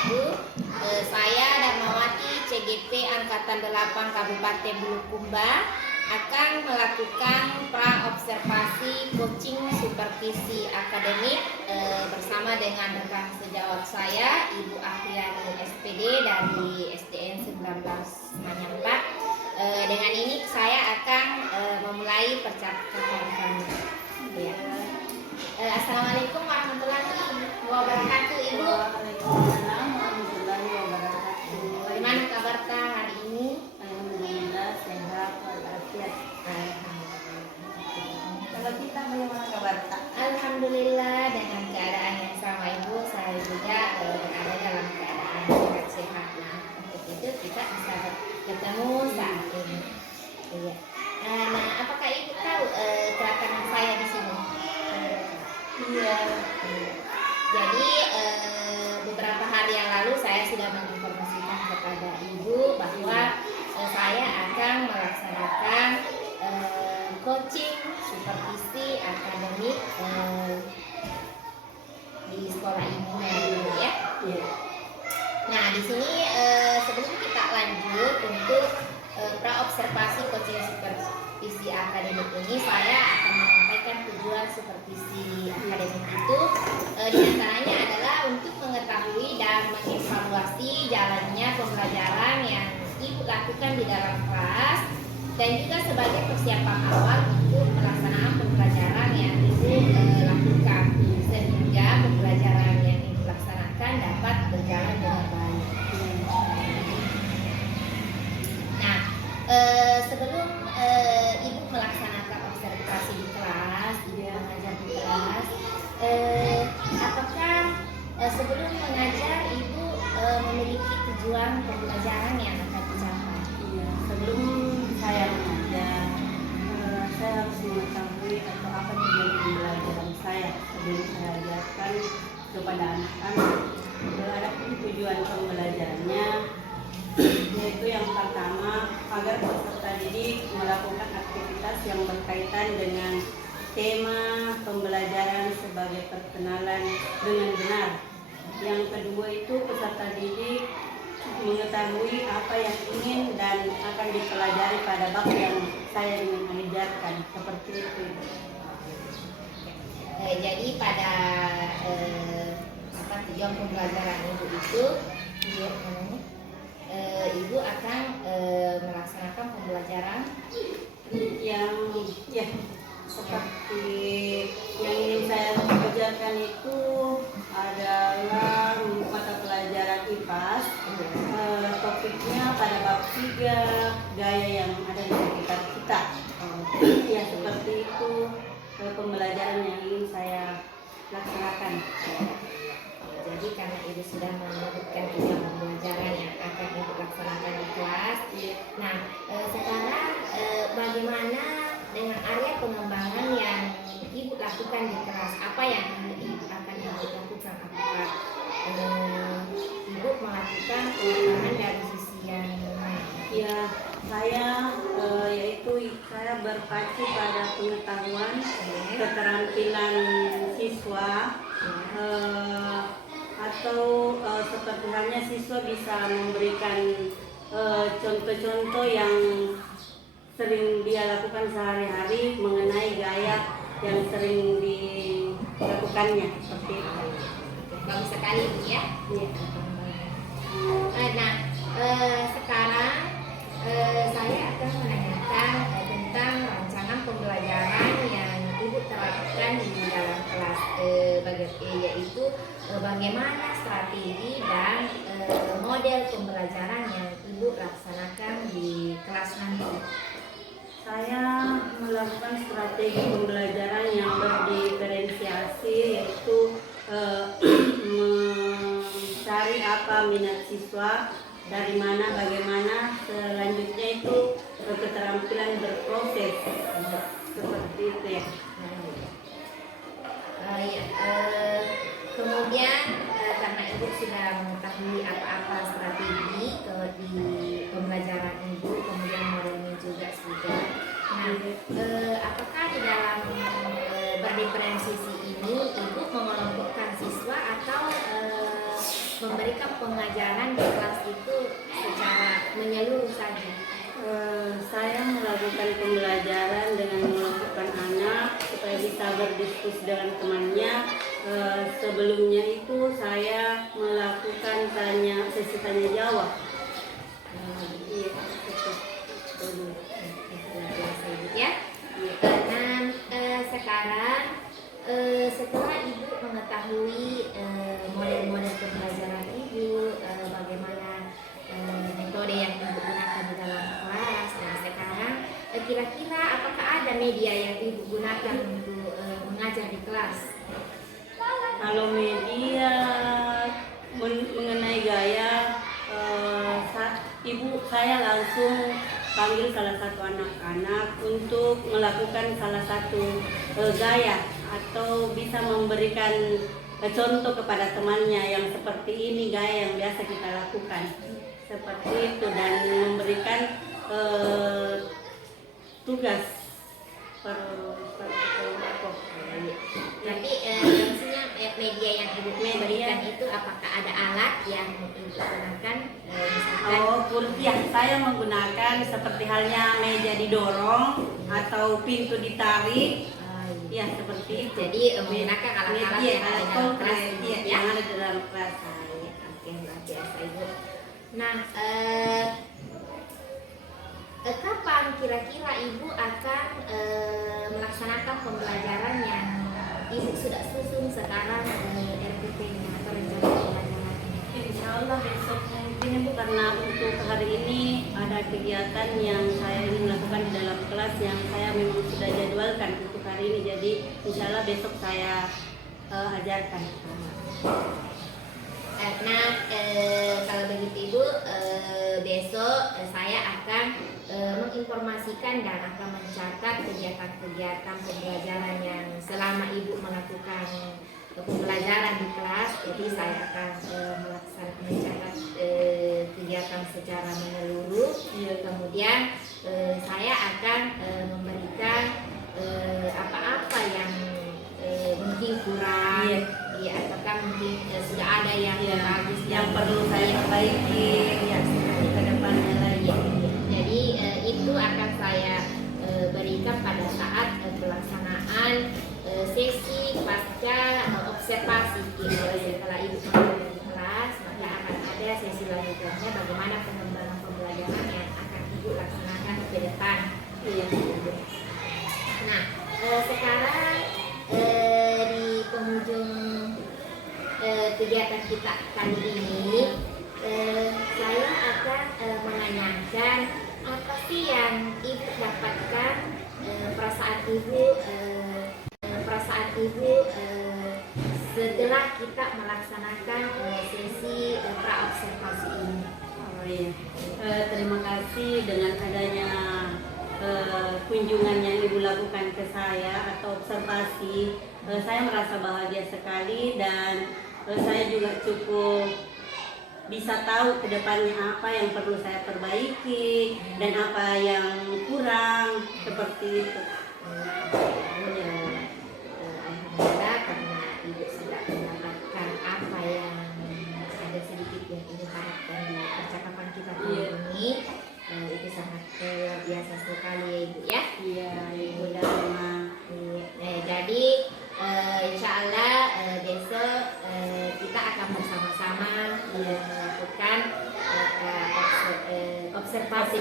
Ibu. Saya Darmawati CGP Angkatan 8 Kabupaten Bulukumba akan melakukan pra-observasi coaching supervisi akademik bersama dengan rekan sejawat saya Ibu Afriani SPD dari SDN 19 Manyampak. Dengan ini saya akan memulai percakapan kami. Ya. Assalamualaikum warahmatullahi wabarakatuh, Ibu. Waalaikumsalam warahmatullahi wabarakatuh. Bagaimana kabarnya hari ini? Alhamdulillah sehat walafiat. Kalau kita bagaimana kabar? Alhamdulillah dengan keadaan yang sama, Ibu. Saya juga berada dalam keadaan sehat. Nah, untuk itu kita bisa ketemu saat ini. Iya. Nah, apakah Ibu tahu kedatangan saya di sini? Iya. Jadi beberapa hari yang lalu saya sudah menginformasikan kepada Ibu bahwa saya akan melaksanakan coaching supervisi akademik di sekolah ini ya. Iya. Nah, di sini sebelum kita lanjut untuk pra-observasi coaching supervisi akademik ini, saya akan menyampaikan tujuan supervisi akademik itu diantaranya adalah untuk mengetahui dan mengevaluasi jalannya pembelajaran yang Ibu lakukan di dalam kelas dan juga sebagai persiapan awal untuk pelaksanaan pembelajaran yang Ibu lakukan sehingga pembelajaran yang Ibu laksanakan dapat berjalan dengan baik. Nah, sebelum Ibu melaksanakan observasi di kelas, Ibu mengajar di kelas, apakah sebelum mengajar Ibu memiliki tujuan pembelajaran yang akan dicapai? Iya. Sebelum saya mengajar, saya harus mengetahui atau apa tujuan pembelajaran saya sebelum saya ajarkan kepada anak-anak. Ada tujuan pembelajarannya, yaitu yang pertama agar peserta didik melakukan aktivitas yang berkaitan dengan tema pembelajaran sebagai perkenalan dengan benar. Yang kedua itu peserta didik mengetahui apa yang ingin dan akan dipelajari pada bab yang saya ingin ajarkan, seperti itu. Jadi pada tujuan pembelajaran Ibu itu, Ibu akan melaksanakan pembelajaran Yang ya seperti yang ingin saya ajarkan itu adalah mata pelajaran IPAS. Topiknya pada bab 3, gaya yang ada di sekitar kita. Ya seperti itu pembelajaran yang ingin saya laksanakan. Jadi karena Ibu sudah menyebutkan tujuan pembelajaran yang akan Ibu laksanakan di kelas. Nah, sekarang bagaimana dengan area pengembangan yang Ibu lakukan di kelas? Apa yang Ibu akan lakukan? Apakah Ibu melakukan pengembangan dari sisi yang mana? Ya, saya saya berpacu pada pengetahuan, keterampilan siswa, atau seperti halnya siswa bisa memberikan contoh-contoh yang sering dia lakukan sehari-hari mengenai gaya yang sering dilakukannya, seperti itu. Bagus sekali, Bu, ya. Nah, sekarang saya akan menanyakan tentang rancangan pembelajaran yang Ibu terapkan di dalam kelas, yaitu bagaimana strategi dan model pembelajaran yang Ibu laksanakan di kelas nanti. Saya melakukan strategi pembelajaran yang berdiferensiasi, yaitu mencari apa minat siswa, dari mana, bagaimana, selanjutnya itu keterampilan berproses, seperti itu ya. Kemudian karena Ibu sudah mengetahui apa-apa strategi di pembelajaran Ibu, kemudian modelnya juga sudah. Nah, apakah di dalam berdiferensiasi ini Ibu mengelompokkan siswa atau memberikan pengajaran di kelas itu secara menyeluruh saja? Saya melakukan pembelajaran dengan mengelompokkan anak supaya bisa berdiskusi dengan temannya. Sebelumnya itu saya melakukan sesi tanya jawab. Iya, betul. Luar biasa Ibu ya. Nah, sekarang setelah Ibu mengetahui model-model pembelajaran Ibu, bagaimana metode yang Ibu gunakan di dalam kelas, dan sekarang kira-kira apakah ada media yang Ibu gunakan untuk mengajar di kelas? Kalau media mengenai gaya, saya langsung panggil salah satu anak-anak untuk melakukan salah satu gaya atau bisa memberikan contoh kepada temannya yang seperti ini gaya yang biasa kita lakukan seperti itu, dan memberikan tugas per kelompok. Tapi maksudnya media yang Ibu berikan itu apakah ada alat yang Ibu gunakan? Misalkan Ya, saya menggunakan seperti halnya meja didorong atau pintu ditarik. Ya, seperti itu. Jadi menggunakan alat-alat yang ada di dalam kelas, yang ada di dalam kelas. Oke, luar biasa Ibu. Nah, kapan kira-kira Ibu akan melaksanakan pembelajaran yang Ibu sudah susun sekarang RPP-nya atau rencana pembelajarannya? Insya Allah besok mungkin Ibu, karena untuk hari ini ada kegiatan yang saya ingin lakukan di dalam kelas yang saya memang sudah jadwalkan untuk hari ini. Jadi insya Allah besok saya ajarkan. Nah, kalau begitu Ibu, besok saya akan menginformasikan dan akan mencatat kegiatan-kegiatan pembelajaran yang selama Ibu melakukan pembelajaran di kelas. Jadi saya akan mencatat kegiatan secara menyeluruh. Kemudian saya akan memberikan apa-apa yang mungkin kurang, ataukah mungkin sudah ada yang bagus yang perlu saya perbaiki ke depannya lagi. Jadi itu akan saya berikan pada saat pelaksanaan sesi pasca observasi. Setelah Ibu kembali di kelas, maka akan ada sesi lanjutannya bagaimana pengembangan pembelajaran yang akan Ibu laksanakan ke depan. Nah, sekarang di penghujung kegiatan kita kali ini, saya akan menanyakan apa sih yang Ibu dapatkan, perasaan Ibu setelah kita melaksanakan sesi pra-observasi ini. Terima kasih dengan adanya kunjungan yang Ibu lakukan ke saya atau observasi. Saya merasa bahagia sekali, dan saya juga cukup bisa tahu ke depannya apa yang perlu saya perbaiki dan apa yang kurang, seperti itu. Alhamdulillah, karena Ibu sudah mendapatkan apa yang ada sedikit yang Ibu harapkan di percakapan kita kali ini. Itu sangat luar biasa sekali ya Ibu ya. Iya, Ibu dan Mama. Jadi insya Allah besok kita akan bersama-sama melakukan observasi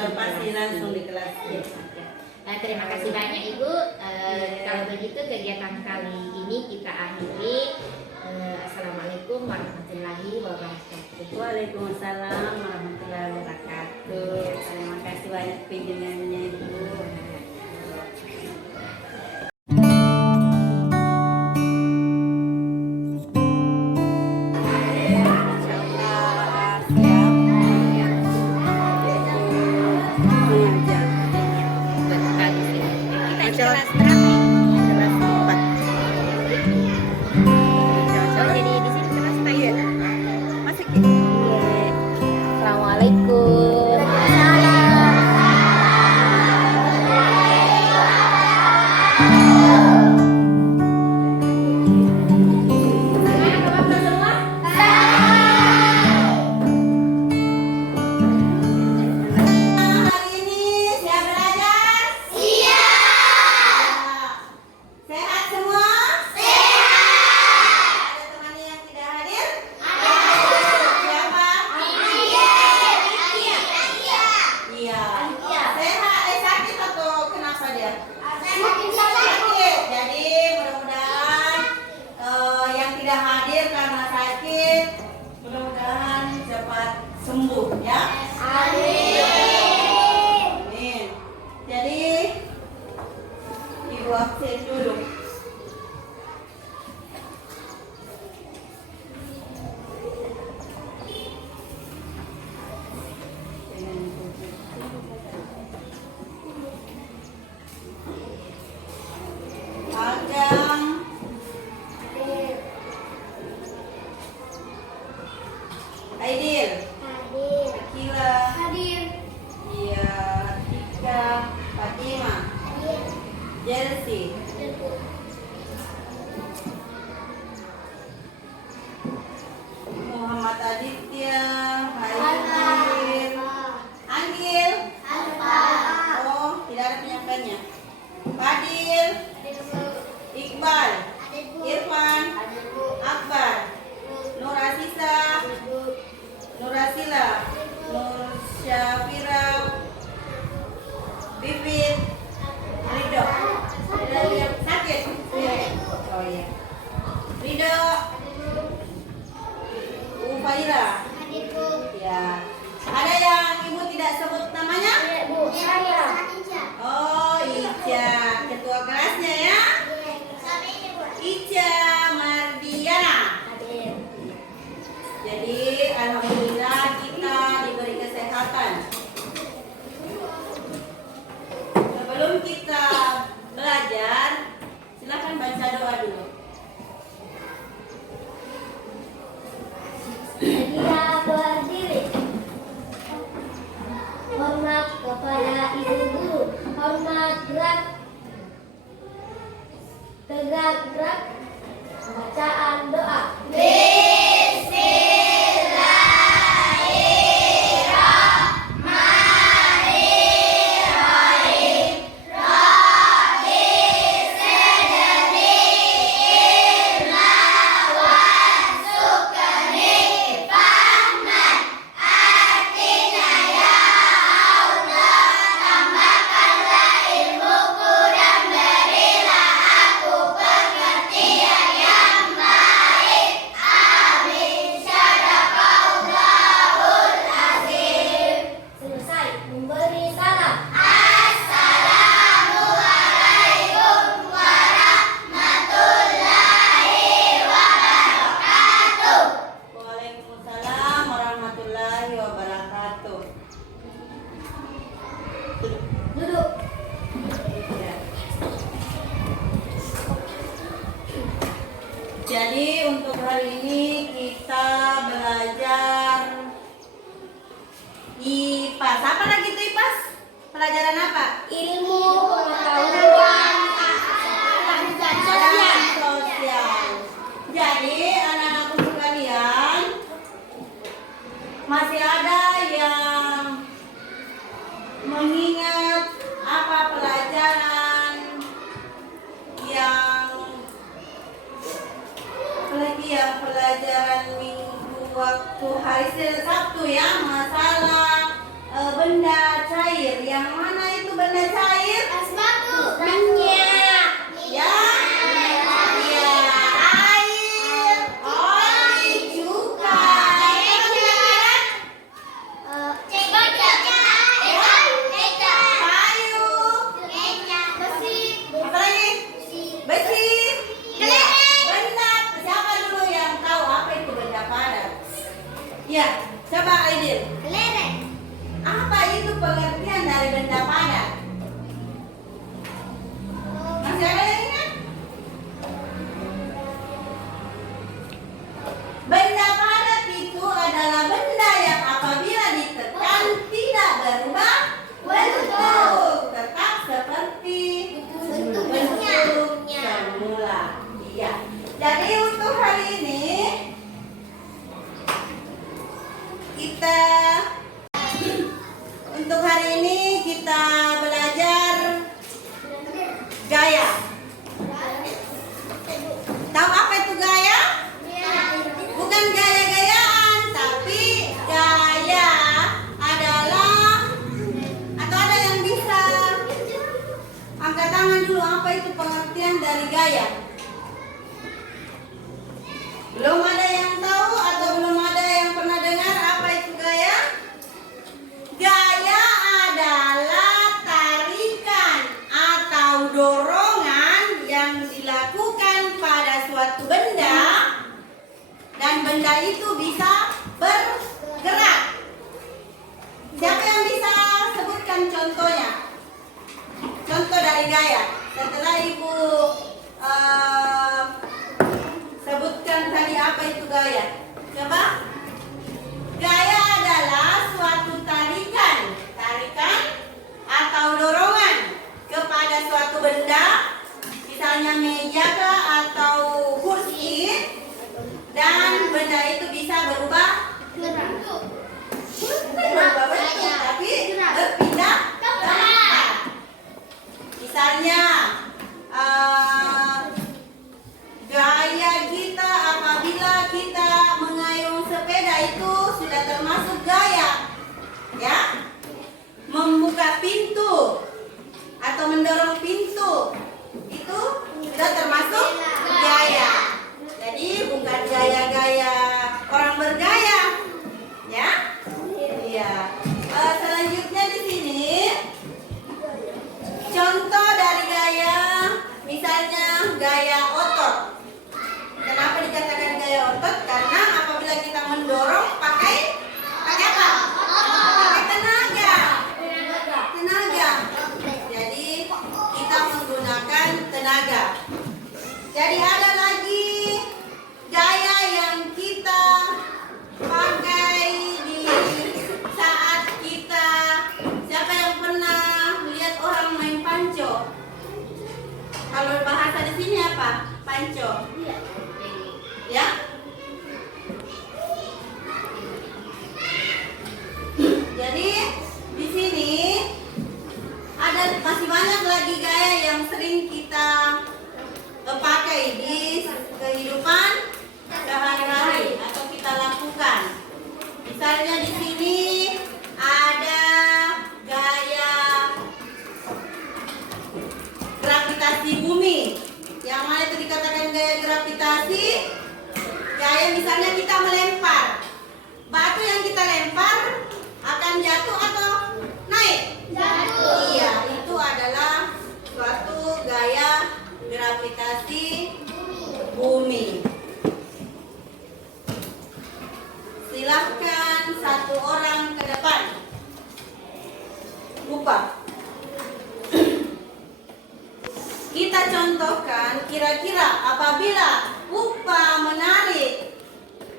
langsung di kelas. Terima kasih banyak Ibu. Kalau begitu kegiatan kali ini kita akhiri. Assalamualaikum warahmatullahi wabarakatuh. Waalaikumsalam warahmatullahi wabarakatuh. Terima kasih banyak kunjungannya Ibu. Assalamualaikum. sembuh ya. Amin. Amin. Jadi Ibu absen dulu. Agam, Aidil, Akila, Iya, Tika, Fatima, Jelsi, Muhammad Aditya, Aidil, Anggil. Oh, tidak ada penyampainya. Fadil, Iqbal, Irfan, Akbar, Nur Asisa, Nur Asila, Nur Syafira, Bibit, Ridho. Ridho yang sakit. Oh iya. Ridho, Ufaira. Ya. Ada yang ibu tidak sebut namanya? Oh, Ica, ketua kelasnya ya. Ica Mardiana. Jadi alhamdulillah kita diberi kesehatan. Sebelum kita belajar, silakan baca doa dulu. Dia berdiri. Hormat kepada ibu guru. Hormat gerak. Tegak gerak. Bacaan doa. Selesai memberi salam. Waalaikumsalam warahmatullahi wabarakatuh. Duduk. Ya. Jadi untuk hari ini kita belajar IPA. Apa lagi itu IPA? Pelajaran apa? Ilmu pengetahuan Pelajaran sosial. Jadi anak-anakku sekalian, masih ada yang mengingat apa pelajaran yang apalagi yang pelajaran minggu waktu hari Sabtu ya, masalah benda cair. Yang mana itu benda cair? minyak. Ya, ya, air, oli, cukai. Kayu, apa lagi? Besi. Ya, benda. Siapa dulu yang tahu apa itu benda padat? Ya, coba Aidil. Apa itu pengertian dari benda padat? Masih ada yang ingat? Benda padat itu adalah benda yang apabila ditekan tidak berubah bentuk, tetap seperti bentuk semula. Iya. Jadi untuk hari ini kita belajar gaya. Tahu apa itu gaya? Bukan gaya-gayaan, tapi gaya adalah, atau ada yang bisa angkat tangan dulu, apa itu pengertian dari gaya? Belum ada yang tahu atau belum ada yang pernah dengar apa itu gaya? benda itu bisa bergerak. Siapa yang bisa sebutkan contohnya? Contoh dari gaya. Setelah Ibu sebutkan tadi apa itu gaya. Coba. Gaya adalah suatu tarikan atau dorongan kepada suatu benda, misalnya meja kah atau kursi, dan benda itu bisa berubah bentuk, tapi berpindah tempat. Misalnya gaya kita apabila kita mengayuh sepeda itu sudah termasuk gaya, ya. Membuka pintu atau mendorong pintu itu sudah termasuk gaya. Jadi bukan gaya-gaya orang bergaya, ya. Iya. Selanjutnya di sini contoh dari gaya, misalnya gaya otot. Kenapa dikatakan gaya otot? Karena apabila kita mendorong pakai apa? Pakai tenaga. Jadi kita menggunakan tenaga. Jadi ada lagi gaya yang kita pakai di saat kita, siapa yang pernah melihat orang main panco? Kalau bahasa di sini apa? Panco. Ya? Jadi di sini ada masih banyak lagi gaya yang sering kita pakai di kehidupan sehari-hari atau kita lakukan. Misalnya di sini ada gaya gravitasi bumi. Yang mana itu dikatakan gaya gravitasi? Gaya misalnya kita melempar. Batu yang kita lempar akan jatuh atau naik? Jatuh. Iya, itu adalah suatu gaya gravitasi bumi. Silahkan satu orang ke depan. Upah. Kita contohkan kira-kira apabila upah menarik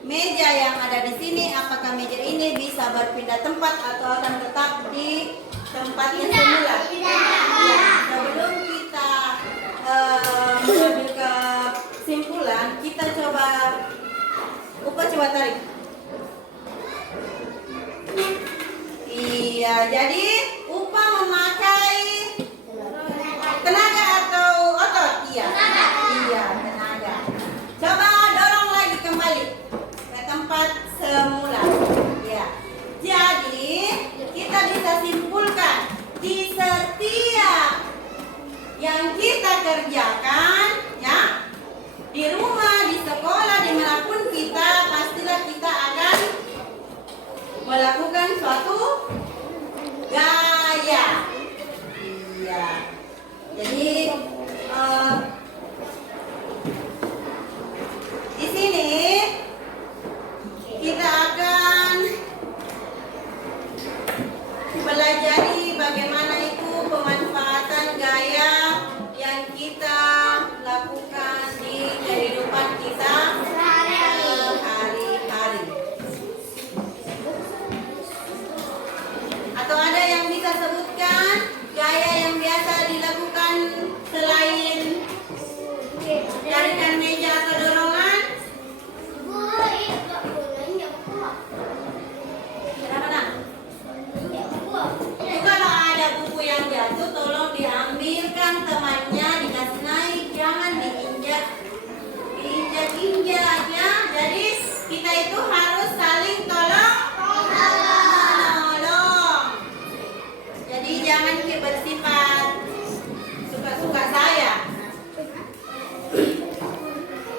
meja yang ada di sini, apakah meja ini bisa berpindah tempat atau akan tetap di tempatnya semula? Ya, sebelum kita mengambil kesimpulan, kita coba coba tarik. Iya, jadi upah memakai tenaga atau otot? Iya. Iya, tenaga. Coba dorong lagi kembali ke tempat semula. Ya. Jadi kita bisa simpulkan di setiap yang kita kerjakan, ya, di rumah, di sekolah, dimanapun kita, pastilah kita akan melakukan suatu gaya. Iya. Jadi di sini kita akan pelajari bagaimana itu pemanfaatan gaya yang kita lakukan di kehidupan kita sehari-hari. Atau ada yang bisa sebutkan gaya yang biasa dilakukan selain tarikan meja atau dorongan? Itu kalau ada buku yang jatuh, tolong diambilkan temannya, dikasih naik, jangan diinjak ya. Jadi kita itu harus saling tolong menolong. Jadi jangan bersifat suka-suka saya.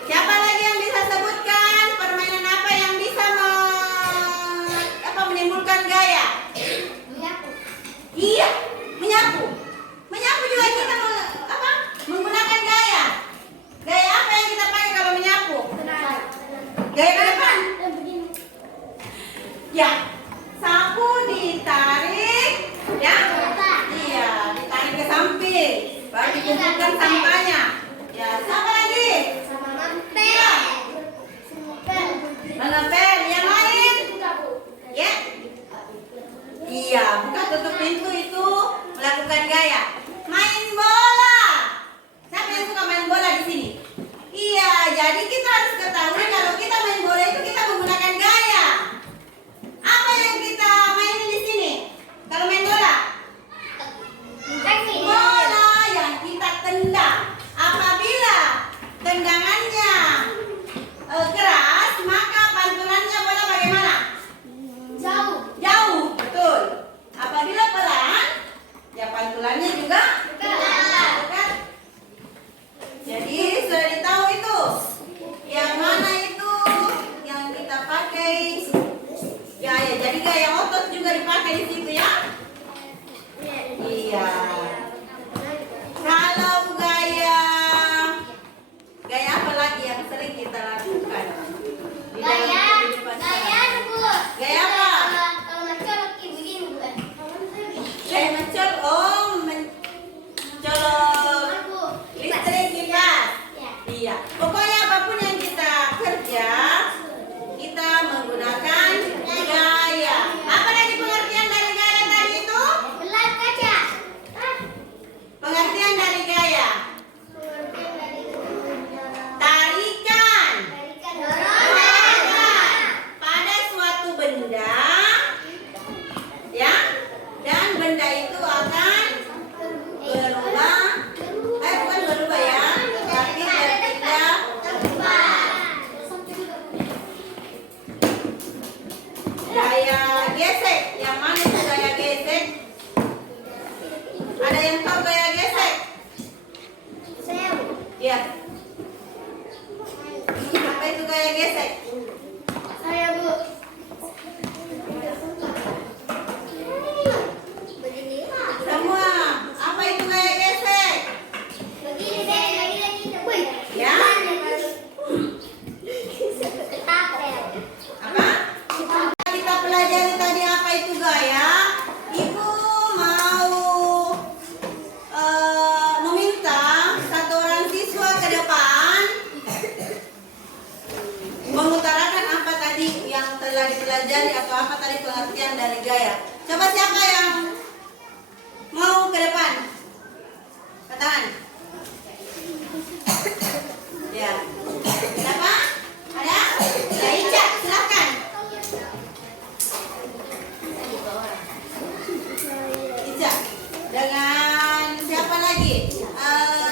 Siapa lagi yang bisa sebutkan permainan apa yang bisa menimbulkan gaya? Iya, menyapu. Menyapu juga kita menggunakan gaya. Gaya apa yang kita pakai kalau menyapu? Gaya ke depan. Ya, sapu ditarik, ya. Iya, ditarik ke samping. Baru dikumpulkan sampahnya. Ya, siapa lagi? Mengepel, yang lain? Ya. Iya, buka tutup pintu itu melakukan gaya. Main bola. Siapa yang suka main bola di sini? Iya, jadi kita harus ketahui kalau kita main bola itu kita menggunakan gaya. Apa yang kita mainin di sini? Kalau main bola? Bola yang kita tendang. Apabila tendangannya keras, maka pantulannya bola bagaimana? Jauh, betul. Apabila pelan, ya pantulannya juga dekat. Jadi sudah ditahu itu. Yang mana itu yang kita pakai? Ya, jadi gaya otot juga dipakai di situ ya. Iya. Kalau gaya apa lagi yang sering kita lakukan? Di dalam kehidupan sehari-hari? Gaya apa? Gaya mencolok listrik kipas. Iya. Pokoknya apapun yang kita kerja, kita menggunakan gaya. Apa lagi pengertian dari gaya tadi itu? Pengertian dari gaya. Tarikan pada suatu benda, ya, dan benda itu akan berubah, bukan berubah ya, tapi berpindah tempat. Gaya gesek, yang mana itu gaya gesek? Ada yang tahu gaya gesek? Iya. Apa itu gaya gesek? Semua, apa itu gaya gesek? Ya? Apa? Kita pelajari tadi apa itu gaya. Ibu mau meminta satu orang siswa ke depan mengutarakan apa tadi yang telah dipelajari atau apa tadi pengertian dari gaya. Coba siapa yang mau ke depan? Katakan. Ya. Siapa? Ada? Ya, Ica, silakan. Ica. Dengan siapa lagi?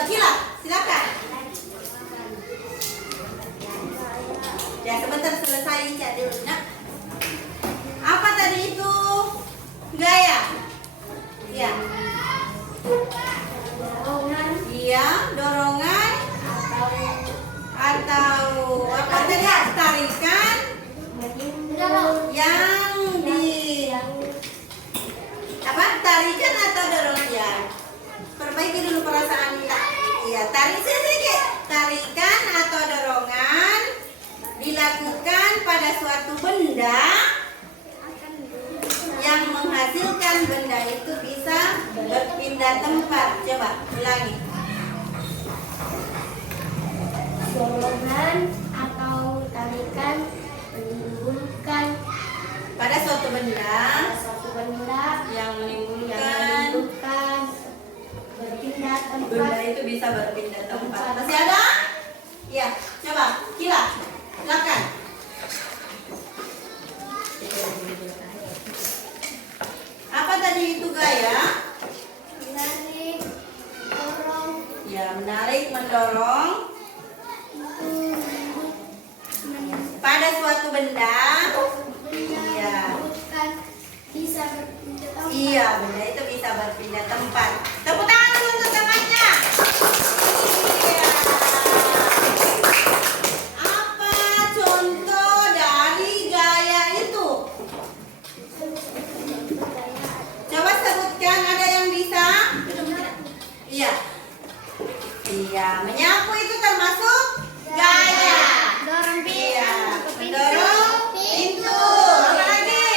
Gila, silakan. Ya, sebentar selesai Ica dulu, nak. Apa tadi itu? Gaya. Ya. Iya, dorongan atau apa tadi? Tarikan yang di apa? Tarikan atau dorongan ya? Perbaiki dulu perasaan kita. Iya, tarik sedikit. Tarikan atau dorongan dilakukan pada suatu benda yang menghasilkan benda itu bisa berpindah tempat. Coba ulangi. Dorongan atau tarikan menimbulkan Pada suatu benda suatu benda yang yang menimbulkan menimbulkan berpindah tempat. benda itu bisa berpindah tempat. Masih ada? Ya, coba Gila, silakan. Apa tadi itu gaya? Menarik, dorong, Ya, menarik, mendorong pada suatu benda. Iya. menimbulkan bisa berpindah tempat. Iya, benda itu bisa berpindah tempat. Tepuk tangan dulu untuk temannya. Iya. Apa contoh dari gaya itu? Coba sebutkan, ada yang bisa? Iya. Iya, menyapu itu termasuk gaya. Dorong Iya, pintu ke pintu. mendorong pintu. Apa lagi?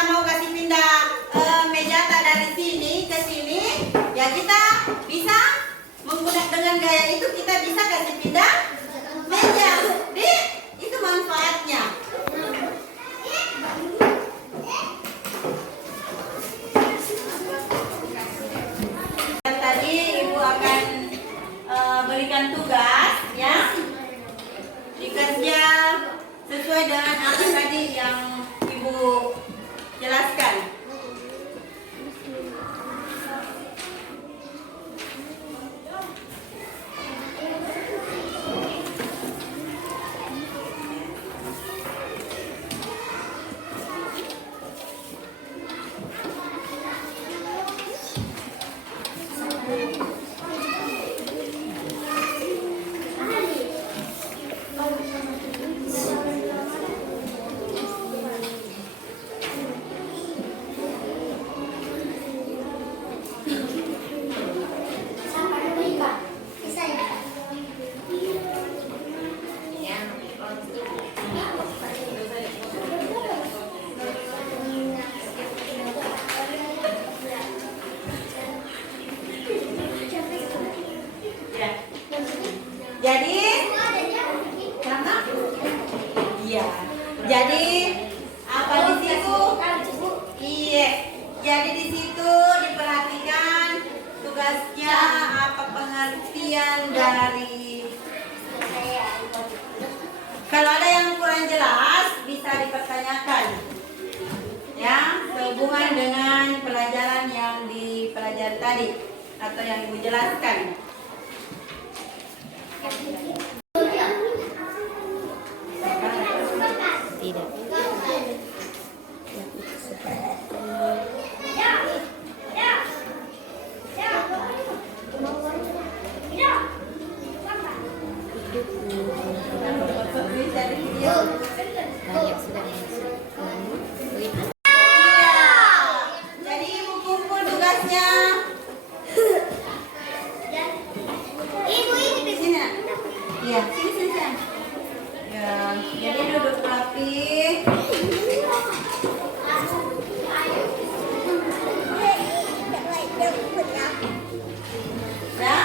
kita mau kasih pindah meja dari sini ke sini, ya kita bisa menggunakan dengan gaya itu kita bisa kasih pindah meja. Itu manfaatnya. Dan tadi Ibu akan berikan tugas ya. Dikerja sesuai dengan apa tadi yang Ibu jelaskan. Jadi, sama? Iya. Jadi apa di situ? Iya. Jadi di situ diperhatikan tugasnya apa pengertian dari. Kalau ada yang kurang jelas bisa dipertanyakan. Ya, sehubungan dengan pelajaran yang dipelajari tadi atau yang Ibu jelaskan. Tidak. Banyak sudah masuk. Jadi Ibu kumpul tugasnya. Di sini. Iya, sini. Ya, jadi duduk rapi. Ya.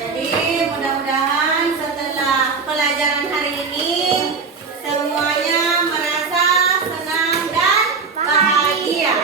Jadi mudah-mudahan setelah pelajaran hari ini semuanya merasa senang dan bahagia.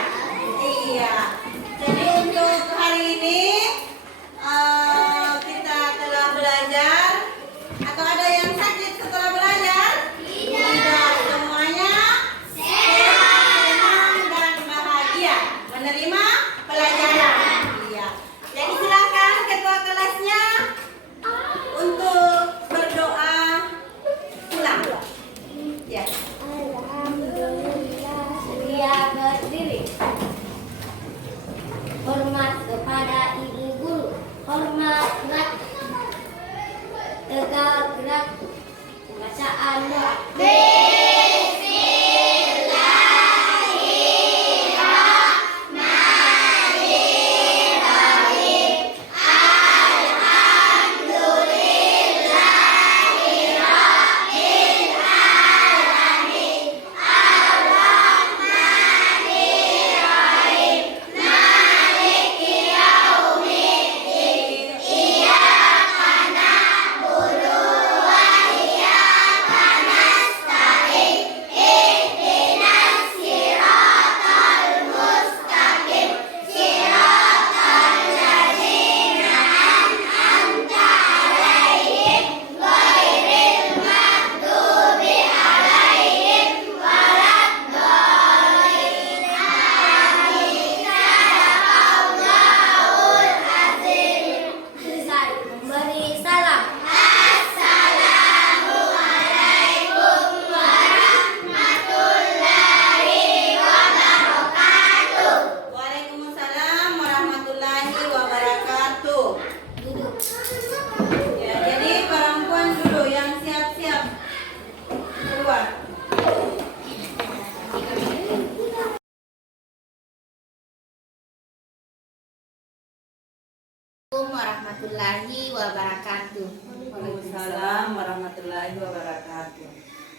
Assalamualaikum warahmatullahi wabarakatuh. Waalaikumsalam warahmatullahi wabarakatuh.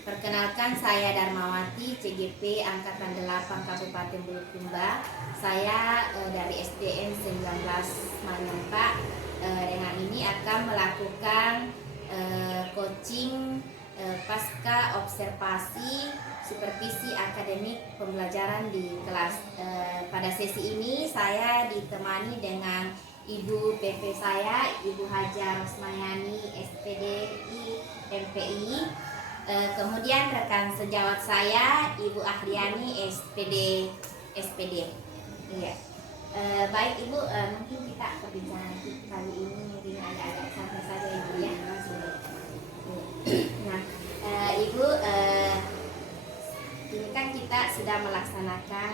Perkenalkan, saya Darmawati, CGP Angkatan 8 Kabupaten Bulukumba. Saya dari SDN 19 Mariampa. Dengan ini akan melakukan coaching pasca observasi supervisi akademik pembelajaran di kelas. Pada sesi ini saya ditemani dengan Ibu PP saya, Ibu Hajar Rosmayani, SPDI MPI. Kemudian rekan sejawat saya, Ibu Ahriani, SPD. Iya. Baik Ibu, mungkin kita perbincangan kali ini mungkin agak-agak santai saja Ibu ya. Nah, Ibu, ini kan kita sudah melaksanakan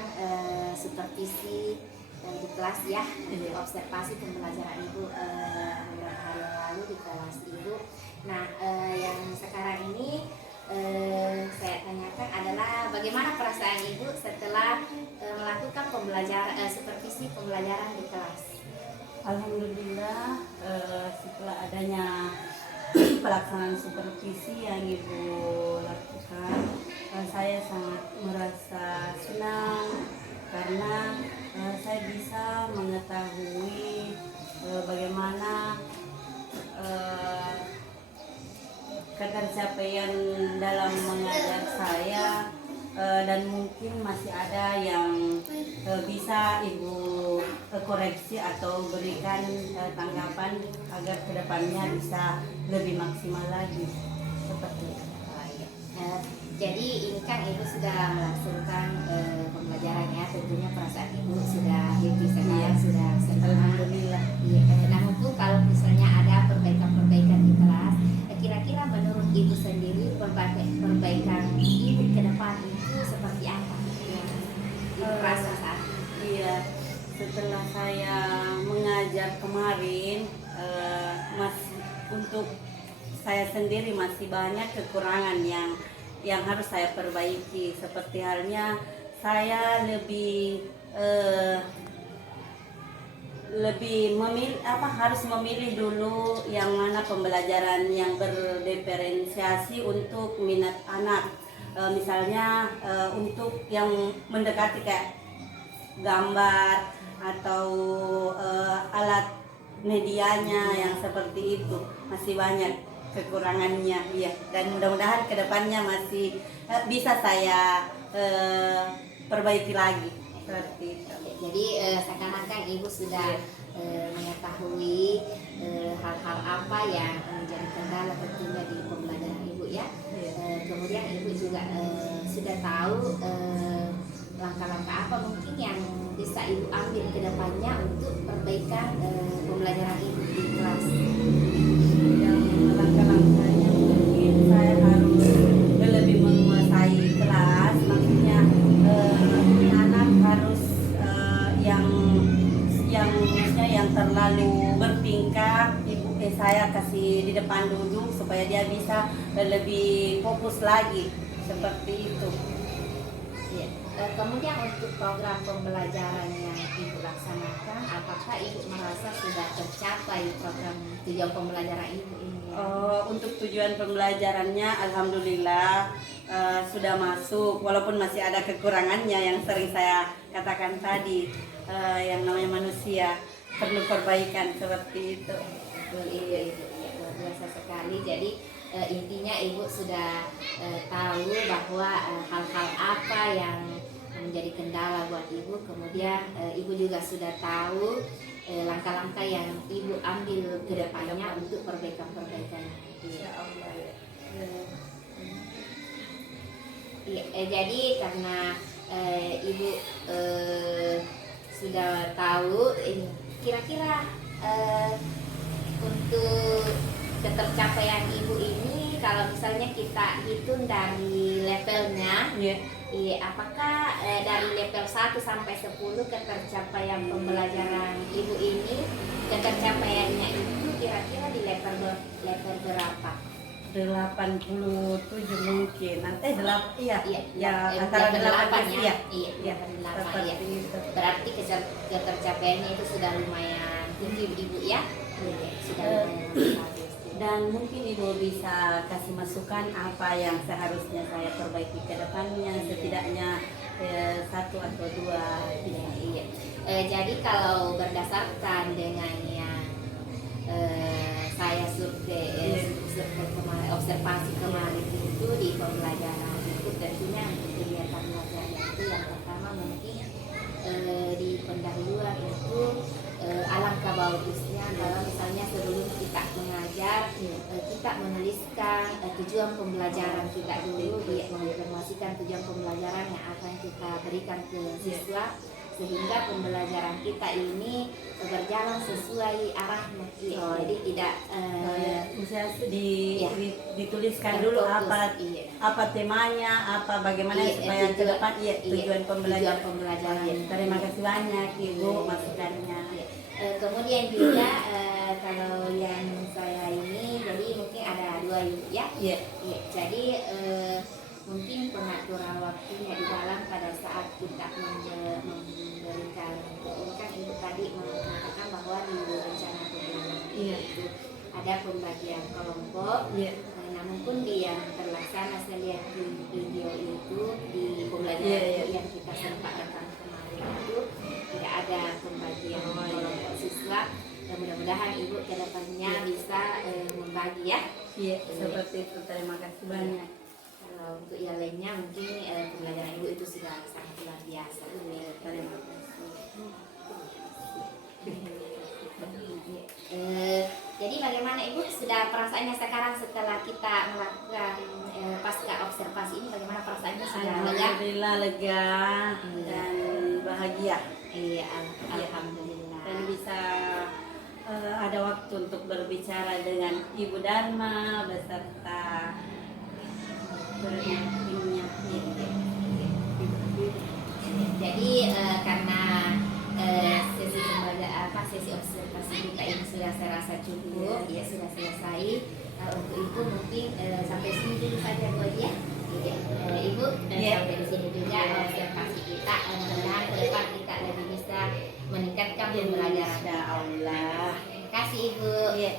supervisi di kelas ya, observasi pembelajaran Ibu beberapa hari yang lalu di kelas Ibu. Nah, yang sekarang ini saya tanyakan adalah bagaimana perasaan Ibu setelah melakukan pembelajaran supervisi pembelajaran di kelas? Alhamdulillah, setelah adanya pelaksanaan supervisi yang Ibu lakukan, saya sangat merasa senang karena saya bisa mengetahui bagaimana ketercapaian dalam mengajar saya, dan mungkin masih ada yang bisa Ibu koreksi atau berikan tanggapan agar kedepannya bisa lebih maksimal lagi seperti itu. Jadi ini kan Ibu sudah melaksanakan pembelajaran ya, tentunya perasaan Ibu sudah happy sekarang, sudah senang. Alhamdulillah. Nah, mungkin kalau misalnya ada perbaikan-perbaikan di kelas, kira-kira menurut Ibu sendiri perbaikan Ibu ke depan itu seperti apa yang Ibu rasa saat ini? Iya, setelah saya mengajar kemarin, untuk saya sendiri masih banyak kekurangan yang harus saya perbaiki. Seperti halnya saya lebih memilih harus memilih dulu yang mana pembelajaran yang berdiferensiasi untuk minat anak. Misalnya untuk yang mendekati kayak gambar atau alat medianya yang seperti itu masih banyak kekurangannya ya, dan mudah-mudahan kedepannya masih bisa saya perbaiki lagi seperti itu. Jadi seakan-akan Ibu sudah mengetahui hal-hal apa yang menjadi kendala tentunya di pembelajaran Ibu ya. Kemudian Ibu juga sudah tahu langkah-langkah apa mungkin yang bisa Ibu ambil ke depannya untuk perbaikan pembelajaran Ibu di kelas. Yang langkah-langkahnya mungkin saya harus lebih menguasai kelas, maksudnya anak harus maksudnya yang terlalu bertingkah saya kasih di depan duduk supaya dia bisa lebih fokus lagi seperti itu. Ya. Kemudian untuk program pembelajaran yang Ibu laksanakan, apakah Ibu merasa sudah tercapai program tujuan pembelajaran Ibu ini? Untuk tujuan pembelajarannya alhamdulillah sudah masuk, walaupun masih ada kekurangannya yang sering saya katakan tadi, yang namanya manusia perlu perbaikan seperti itu. Iya, luar biasa sekali. Jadi intinya Ibu sudah tahu bahwa hal-hal apa yang menjadi kendala buat Ibu, kemudian Ibu juga sudah tahu langkah-langkah yang Ibu ambil ke depannya untuk perbaikan-perbaikan. Insya Allah ya. Jadi karena Ibu sudah tahu, kira-kira untuk ketercapaian Ibu ini, kalau misalnya kita hitung dari levelnya, apakah dari level 1 sampai 10 ketercapaian pembelajaran Ibu ini, ketercapaiannya itu kira-kira di level berapa? 87 mungkin. Nanti antara 8 ya. Iya, seperti itu. berarti ketercapaiannya itu sudah lumayan Mungkin Ibu ya. Sudah Eh, bagus. Dan mungkin Ibu bisa kasih masukan apa yang seharusnya saya perbaiki ke depannya, setidaknya satu atau dua. Iya. Jadi kalau berdasarkan dengan yang saya survei kemarin, observasi kemarin itu di pembelajaran itu tentunya untuk kegiatan belajarnya itu yang pertama mungkin di pendahuluan itu alangkah bagusnya kalau misalnya sebelum kita mengajar kita menuliskan tujuan pembelajaran kita dulu, menginformasikan tujuan pembelajaran yang akan kita berikan ke siswa sehingga pembelajaran kita ini berjalan sesuai arahnya. Jadi tidak Misalnya dituliskan terfokus. dulu apa Iya. apa temanya, apa bagaimana Iya, supaya ke tujuan- depan tujuan pembelajaran. tujuan pembelajaran. Iya, terima kasih banyak Ibu Iya. masukannya. Kemudian juga kalau yang saya ini jadi mungkin ada dua ya. Iya. Iya, jadi mungkin pengaturan waktunya di dalam pada saat kita memberikan ini kan Ibu tadi mengatakan bahwa di rencana pembelajaran Iya. itu ada pembagian kelompok. Iya. Namun pun di yang terlaksana saya lihat di video itu di pembelajaran Iya, iya. yang kita sempat rekam kemarin itu tidak ada pembagian kelompok siswa. Mudah-mudahan Ibu kedepannya bisa membagi ya. Iya, seperti itu. Terima kasih banyak. Kalau untuk yang lainnya mungkin pembelajaran Ibu itu sudah sangat luar biasa. Terima kasih. Jadi bagaimana Ibu sudah perasaannya sekarang setelah kita melakukan pasca observasi ini, bagaimana perasaannya sudah lega? Alhamdulillah lega dan bahagia. Iya, alhamdulillah. Dan bisa ada waktu untuk berbicara dengan Ibu Dharma beserta timnya. Jadi karena sesi sesi observasi kita ini sudah saya rasa cukup, ya sudah selesai. Untuk itu mungkin sampai sini dulu saja Bu ya. Ibu sampai di sini juga observasi kita. Mudah-mudahan ke depan kita lebih bisa meningkatkan pembelajaran. Insya Allah. Terima kasih Ibu. Iya.